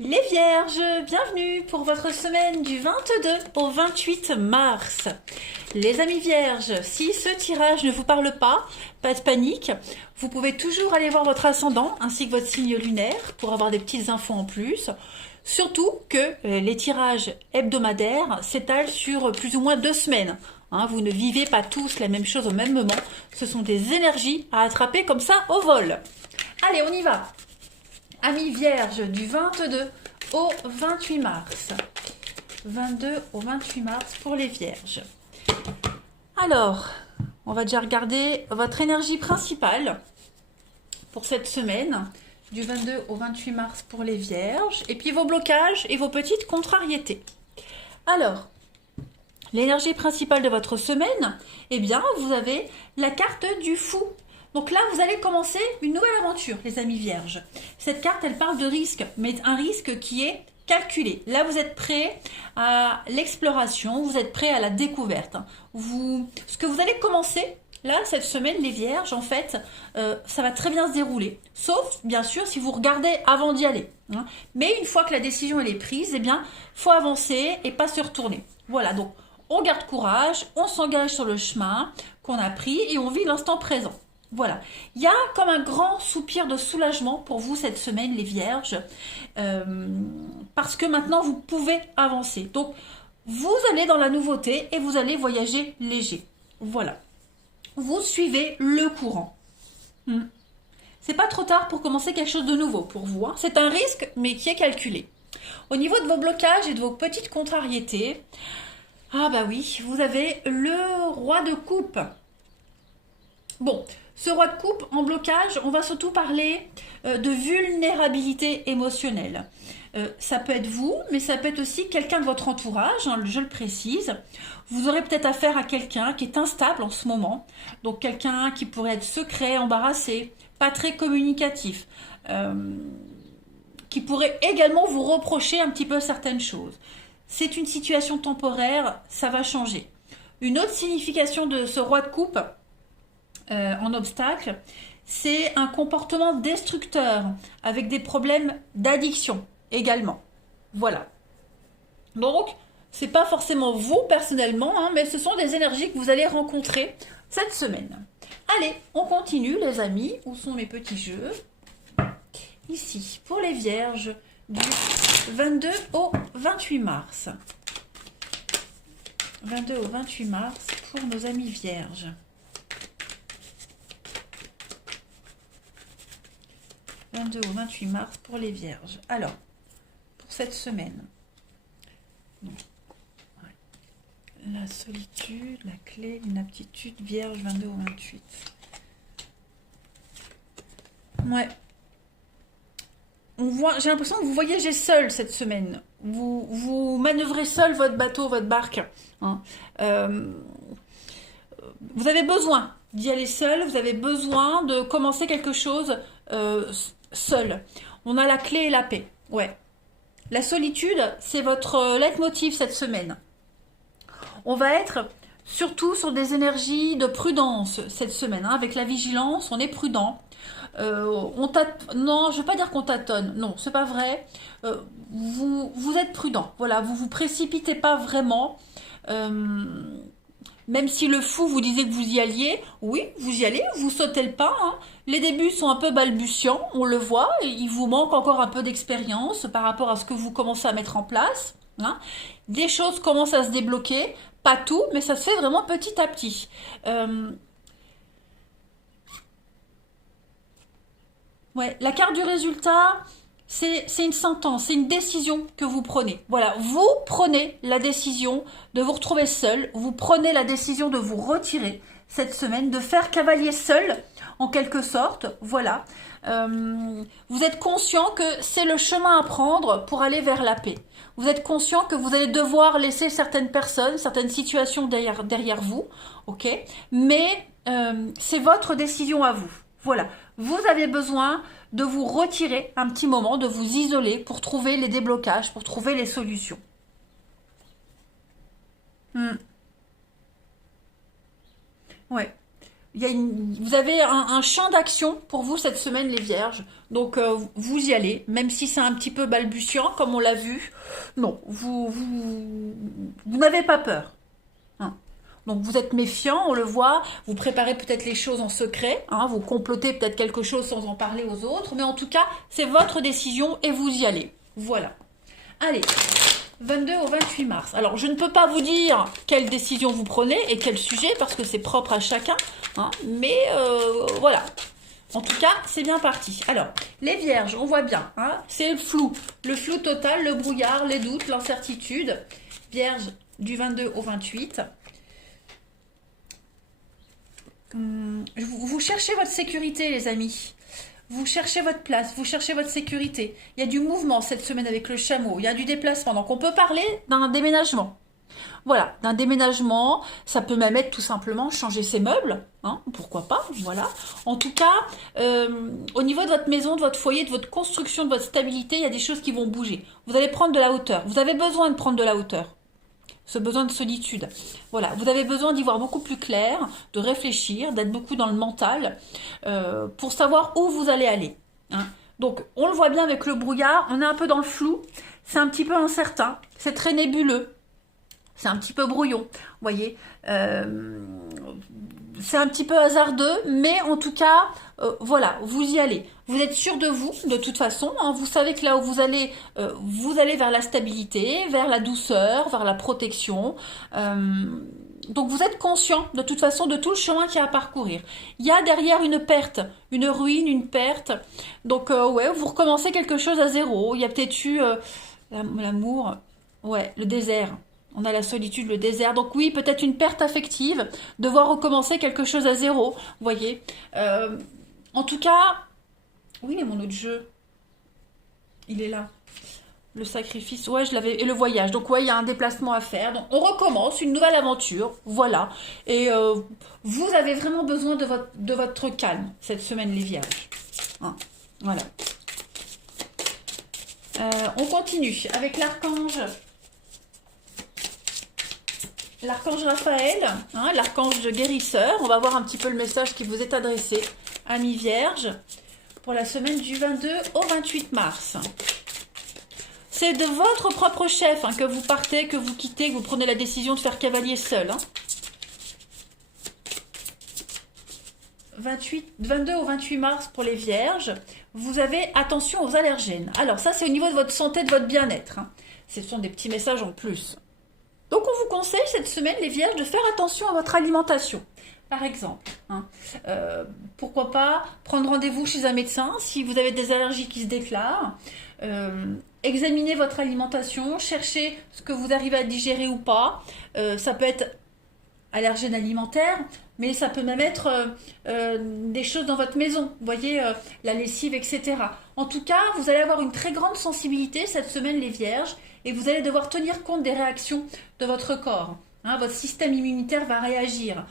Les Vierges, bienvenue pour votre semaine du 22 au 28 mars. Les amis Vierges, si ce tirage ne vous parle pas de panique. Vous pouvez toujours aller voir votre ascendant ainsi que votre signe lunaire pour avoir des petites infos en plus. Surtout que les tirages hebdomadaires s'étalent sur plus ou moins 2 semaines. Vous ne vivez pas tous la même chose au même moment. Ce sont des énergies à attraper comme ça au vol. Allez, on y va. Amis Vierges, du 22 au 28 mars. 22 au 28 mars pour les Vierges. Alors, on va déjà regarder votre énergie principale pour cette semaine, du 22 au 28 mars pour les Vierges, et puis vos blocages et vos petites contrariétés. Alors, l'énergie principale de votre semaine, eh bien, vous avez la carte du fou. Donc là, vous allez commencer une nouvelle aventure, les amis vierges. Cette carte, elle parle de risque, mais un risque qui est calculé. Là, vous êtes prêt à l'exploration, vous êtes prêt à la découverte. Ce que vous allez commencer, là, cette semaine, les vierges, en fait, ça va très bien se dérouler. Sauf, bien sûr, si vous regardez avant d'y aller. Mais une fois que la décision elle est prise, eh bien, faut avancer et pas se retourner. Voilà, donc, on garde courage, on s'engage sur le chemin qu'on a pris et on vit l'instant présent. Voilà, il y a comme un grand soupir de soulagement pour vous cette semaine, les vierges, parce que maintenant vous pouvez avancer. Donc, vous allez dans la nouveauté et vous allez voyager léger. Voilà, vous suivez le courant. C'est pas trop tard pour commencer quelque chose de nouveau pour vous. C'est un risque, mais qui est calculé. Au niveau de vos blocages et de vos petites contrariétés, ah bah oui, vous avez le roi de coupe. Bon, ce roi de coupe en blocage, on va surtout parler de vulnérabilité émotionnelle. Ça peut être vous, mais ça peut être aussi quelqu'un de votre entourage, je le précise. Vous aurez peut-être affaire à quelqu'un qui est instable en ce moment, donc quelqu'un qui pourrait être secret, embarrassé, pas très communicatif, qui pourrait également vous reprocher un petit peu certaines choses. C'est une situation temporaire, ça va changer. Une autre signification de ce roi de coupe, en obstacle, c'est un comportement destructeur avec des problèmes d'addiction également. Voilà. Donc, c'est pas forcément vous personnellement, mais ce sont des énergies que vous allez rencontrer cette semaine. Allez, on continue les amis. Où sont mes petits jeux? Ici, pour les vierges, du 22 au 28 mars. 22 au 28 mars pour nos amis vierges. 22 au 28 mars pour les vierges. Alors, pour cette semaine, la solitude, la clé, l'inaptitude, vierge, 22 au 28. Ouais. J'ai l'impression que vous voyagez seul cette semaine. Vous manœuvrez seul votre bateau, votre barque. Vous avez besoin d'y aller seul, vous avez besoin de commencer quelque chose seul. On a la clé et la paix. Ouais. La solitude, c'est votre leitmotiv cette semaine. On va être surtout sur des énergies de prudence cette semaine. Avec la vigilance, on est prudent. Non, je ne veux pas dire qu'on tâtonne. Non, c'est pas vrai. Vous êtes prudent. Voilà, vous vous précipitez pas vraiment. Même si le fou vous disait que vous y alliez, oui, vous y allez, vous sautez le pas. Les débuts sont un peu balbutiants, on le voit, il vous manque encore un peu d'expérience par rapport à ce que vous commencez à mettre en place. Des choses commencent à se débloquer, pas tout, mais ça se fait vraiment petit à petit. Ouais, la carte du résultat, c'est une sentence, c'est une décision que vous prenez. Voilà, vous prenez la décision de vous retrouver seul, vous prenez la décision de vous retirer cette semaine, de faire cavalier seul, en quelque sorte. Voilà. Vous êtes conscient que c'est le chemin à prendre pour aller vers la paix. Vous êtes conscient que vous allez devoir laisser certaines personnes, certaines situations derrière vous, ok? Mais c'est votre décision à vous. Voilà. Vous avez besoin de vous retirer un petit moment, de vous isoler pour trouver les déblocages, pour trouver les solutions. Ouais. vous avez un champ d'action pour vous cette semaine, les vierges. Donc, vous y allez, même si c'est un petit peu balbutiant, comme on l'a vu. Non, vous n'avez pas peur. Hein. Donc, vous êtes méfiant, on le voit. Vous préparez peut-être les choses en secret. Hein, vous complotez peut-être quelque chose sans en parler aux autres. Mais en tout cas, c'est votre décision et vous y allez. Voilà. Allez, 22 au 28 mars. Alors, je ne peux pas vous dire quelle décision vous prenez et quel sujet, parce que c'est propre à chacun. Hein, mais voilà. En tout cas, c'est bien parti. Alors, les vierges, on voit bien. Hein, c'est le flou total, le brouillard, les doutes, l'incertitude. Vierge du 22 au 28. Vous cherchez votre sécurité, les amis. Vous cherchez votre place, vous cherchez votre sécurité. Il y a du mouvement cette semaine avec le chameau, il y a du déplacement. Donc on peut parler d'un déménagement. Voilà, d'un déménagement, ça peut même être tout simplement changer ses meubles, hein, pourquoi pas, voilà. En tout cas, au niveau de votre maison, de votre foyer, de votre construction, de votre stabilité, il y a des choses qui vont bouger. Vous allez prendre de la hauteur, vous avez besoin de prendre de la hauteur. Ce besoin de solitude. Voilà, vous avez besoin d'y voir beaucoup plus clair, de réfléchir, d'être beaucoup dans le mental, pour savoir où vous allez aller. Hein. Donc, on le voit bien avec le brouillard, on est un peu dans le flou, c'est un petit peu incertain, c'est très nébuleux, c'est un petit peu brouillon, vous voyez. C'est un petit peu hasardeux, mais en tout cas, voilà, vous y allez. Vous êtes sûr de vous, de toute façon. Hein, vous savez que là où vous allez vers la stabilité, vers la douceur, vers la protection. Donc vous êtes conscient, de toute façon, de tout le chemin qu'il y a à parcourir. Il y a derrière une perte, une ruine, une perte. Donc, ouais, vous recommencez quelque chose à zéro. Il y a peut-être eu l'amour, ouais, le désert. On a la solitude, le désert. Donc oui, peut-être une perte affective, devoir recommencer quelque chose à zéro, vous voyez. En tout cas, oui, mais mon autre jeu, il est là. Le sacrifice, ouais, je l'avais. Et le voyage. Donc ouais, il y a un déplacement à faire. Donc on recommence, une nouvelle aventure, voilà. Et vous avez vraiment besoin de votre calme cette semaine, les vierges. Hein, voilà. On continue avec l'archange. L'archange Raphaël, hein, l'archange guérisseur. On va voir un petit peu le message qui vous est adressé, amis vierges, pour la semaine du 22 au 28 mars. C'est de votre propre chef hein, que vous partez, que vous quittez, que vous prenez la décision de faire cavalier seul. Hein. 22 au 28 mars pour les vierges. Vous avez attention aux allergènes. Alors ça, c'est au niveau de votre santé, de votre bien-être. Hein. Ce sont des petits messages en plus. Donc on vous conseille cette semaine, les vierges, de faire attention à votre alimentation. Par exemple, hein, pourquoi pas prendre rendez-vous chez un médecin si vous avez des allergies qui se déclarent. Examinez votre alimentation, cherchez ce que vous arrivez à digérer ou pas. Ça peut être allergène alimentaire, mais ça peut même être des choses dans votre maison, vous voyez, la lessive, etc. En tout cas, vous allez avoir une très grande sensibilité cette semaine, les vierges, et vous allez devoir tenir compte des réactions de votre corps. Hein, votre système immunitaire va réagir.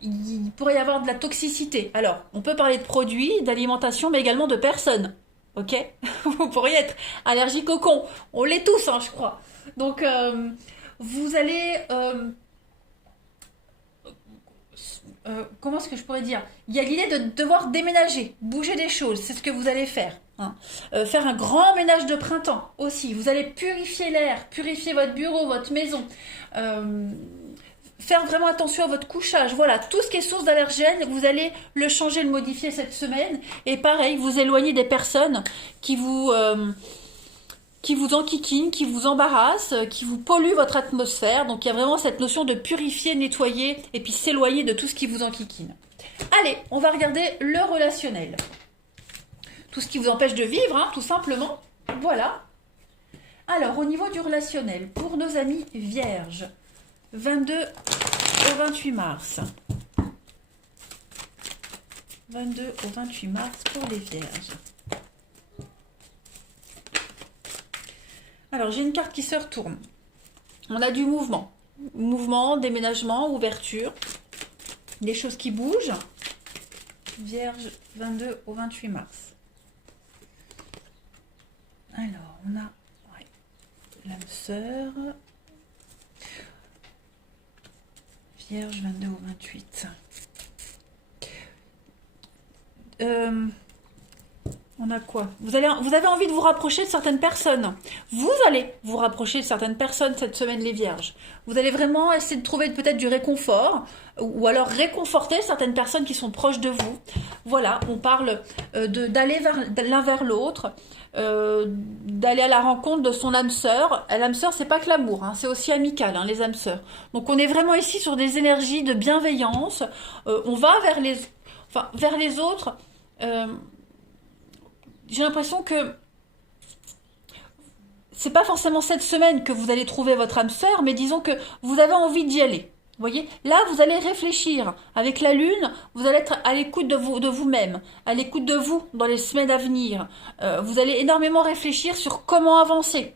Il pourrait y avoir de la toxicité. Alors, on peut parler de produits, d'alimentation, mais également de personnes. Ok. Vous pourriez être allergique au con. On l'est tous, hein, je crois. Donc, vous allez... comment est-ce que je pourrais dire? Il y a l'idée de devoir déménager, bouger des choses, c'est ce que vous allez faire. Hein. Faire un grand ménage de printemps aussi. Vous allez purifier l'air, purifier votre bureau, votre maison. Faire vraiment attention à votre couchage. Voilà, tout ce qui est source d'allergènes, vous allez le changer, le modifier cette semaine. Et pareil, vous éloignez des personnes qui vous enquiquinent, qui vous embarrassent, qui vous polluent votre atmosphère. Donc il y a vraiment cette notion de purifier, nettoyer et puis s'éloigner de tout ce qui vous enquiquine. Allez, on va regarder le relationnel. Tout ce qui vous empêche de vivre, hein, tout simplement. Voilà. Alors, au niveau du relationnel, pour nos amis vierges, 22 au 28 mars. 22 au 28 mars pour les vierges. Alors, j'ai une carte qui se retourne. On a du mouvement. Mouvement, déménagement, ouverture. Des choses qui bougent. Vierge, 22 au 28 mars. Alors, on a ouais, l'âme sœur. Vierge, 22 au 28. On a quoi? Vous avez envie de vous rapprocher de certaines personnes. Vous allez vous rapprocher de certaines personnes cette semaine, les vierges. Vous allez vraiment essayer de trouver peut-être du réconfort ou alors réconforter certaines personnes qui sont proches de vous. Voilà, on parle d'aller l'un vers l'autre, d'aller à la rencontre de son âme sœur. L'âme sœur, c'est pas que l'amour, hein, c'est aussi amical, hein, les âmes sœurs. Donc on est vraiment ici sur des énergies de bienveillance. On va vers les autres. J'ai l'impression que c'est pas forcément cette semaine que vous allez trouver votre âme sœur, mais disons que vous avez envie d'y aller. Vous voyez, là, vous allez réfléchir. Avec la lune, vous allez être à l'écoute de vous-même, à l'écoute de vous dans les semaines à venir. Vous allez énormément réfléchir sur comment avancer,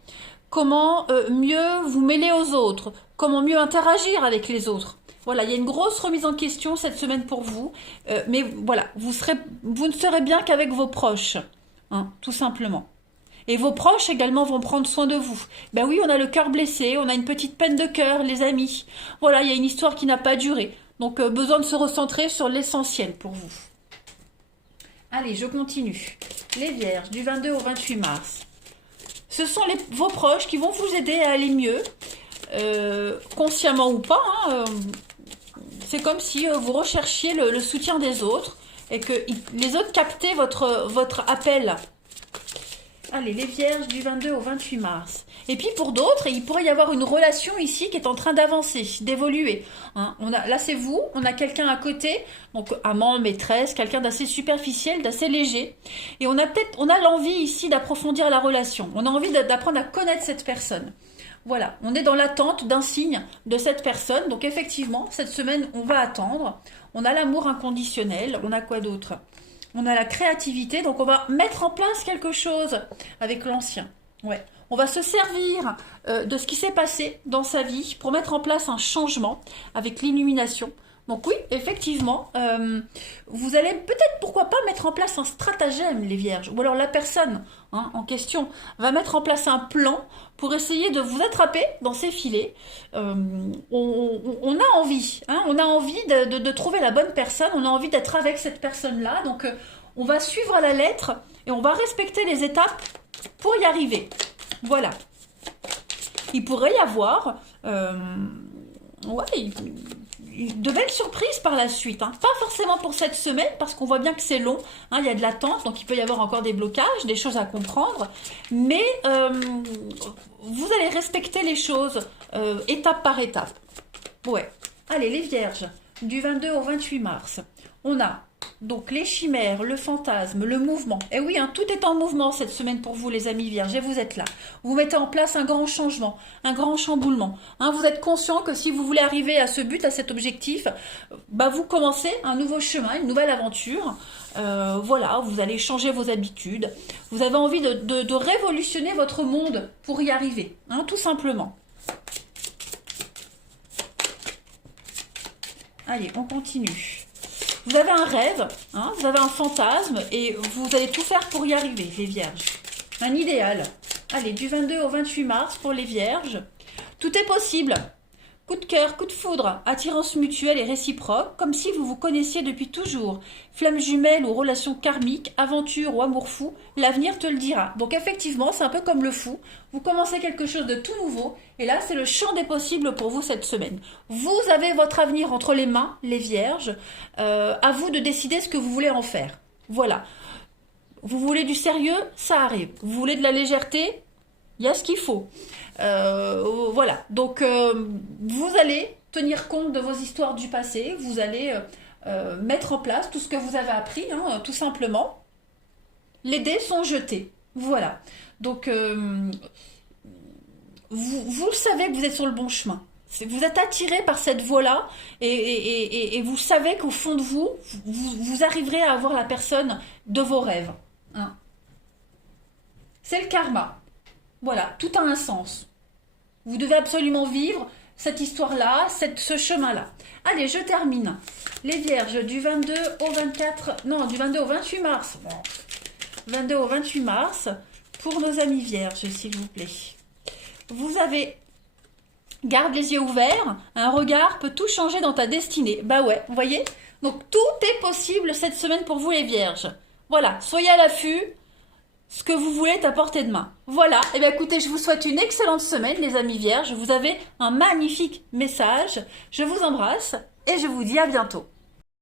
comment mieux vous mêler aux autres, comment mieux interagir avec les autres. Voilà, il y a une grosse remise en question cette semaine pour vous, mais voilà, vous ne serez bien qu'avec vos proches. Hein, tout simplement. Et vos proches également vont prendre soin de vous. Ben oui, on a le cœur blessé, on a une petite peine de cœur, les amis. Voilà, il y a une histoire qui n'a pas duré. Donc, besoin de se recentrer sur l'essentiel pour vous. Allez, je continue. Les vierges, du 22 au 28 mars. Ce sont vos proches qui vont vous aider à aller mieux, consciemment ou pas. Hein, c'est comme si vous recherchiez le soutien des autres. Et que les autres captaient votre appel. Allez, les vierges du 22 au 28 mars. Et puis pour d'autres, il pourrait y avoir une relation ici qui est en train d'avancer, d'évoluer. Hein, là, c'est vous, on a quelqu'un à côté, donc amant, maîtresse, quelqu'un d'assez superficiel, d'assez léger. Et on a l'envie ici d'approfondir la relation. On a envie d'apprendre à connaître cette personne. Voilà, on est dans l'attente d'un signe de cette personne. Donc effectivement, cette semaine, on va attendre. On a l'amour inconditionnel. On a quoi d'autre? On a la créativité. Donc on va mettre en place quelque chose avec l'ancien. Ouais. On va se servir de ce qui s'est passé dans sa vie pour mettre en place un changement avec l'illumination. Donc oui, effectivement, vous allez peut-être, pourquoi pas, mettre en place un stratagème, les vierges. Ou alors la personne en question va mettre en place un plan pour essayer de vous attraper dans ses filets. On a envie, on a envie de trouver la bonne personne, on a envie d'être avec cette personne-là. Donc on va suivre à la lettre et on va respecter les étapes pour y arriver. Voilà. Il pourrait y avoir... de belles surprises par la suite. Hein. Pas forcément pour cette semaine, parce qu'on voit bien que c'est long. Hein, il y a de l'attente, donc il peut y avoir encore des blocages, des choses à comprendre. Mais vous allez respecter les choses étape par étape. Ouais. Allez, les vierges, du 22 au 28 mars. On a donc les chimères, le fantasme, le mouvement. Et oui, tout est en mouvement cette semaine pour vous, les amis vierges. Et vous êtes là. Vous mettez en place un grand changement, un grand chamboulement. Vous êtes conscient que si vous voulez arriver à ce but, à cet objectif, vous commencez un nouveau chemin, une nouvelle aventure. Voilà, vous allez changer vos habitudes. Vous avez envie de révolutionner votre monde pour y arriver, tout simplement. Allez, on continue. Vous avez un rêve, vous avez un fantasme et vous allez tout faire pour y arriver, les vierges. Un idéal. Allez, du 22 au 28 mars pour les vierges. Tout est possible. Coup de cœur, coup de foudre, attirance mutuelle et réciproque, comme si vous vous connaissiez depuis toujours. Flamme jumelle ou relation karmique, aventure ou amour fou, l'avenir te le dira. Donc effectivement, c'est un peu comme le fou. Vous commencez quelque chose de tout nouveau, et là, c'est le champ des possibles pour vous cette semaine. Vous avez votre avenir entre les mains, les vierges. À vous de décider ce que vous voulez en faire. Voilà. Vous voulez du sérieux, ça arrive. Vous voulez de la légèreté, il y a ce qu'il faut. Voilà, donc vous allez tenir compte de vos histoires du passé, vous allez mettre en place tout ce que vous avez appris, tout simplement. Les dés sont jetés, voilà. Donc vous le savez que vous êtes sur le bon chemin. Vous êtes attiré par cette voie-là et vous savez qu'au fond de vous, vous arriverez à avoir la personne de vos rêves. C'est le karma. Voilà, tout a un sens. Vous devez absolument vivre cette histoire-là, ce chemin-là. Allez, je termine. Les vierges du 22 au 24... Non, du 22 au 28 mars. 22 au 28 mars, pour nos amis vierges, s'il vous plaît. Vous avez... Garde les yeux ouverts, un regard peut tout changer dans ta destinée. Bah ouais, vous voyez ? Donc tout est possible cette semaine pour vous les vierges. Voilà, soyez à l'affût, ce que vous voulez est à portée de main. Voilà, et bien écoutez, je vous souhaite une excellente semaine les amis vierges, vous avez un magnifique message, je vous embrasse et je vous dis à bientôt.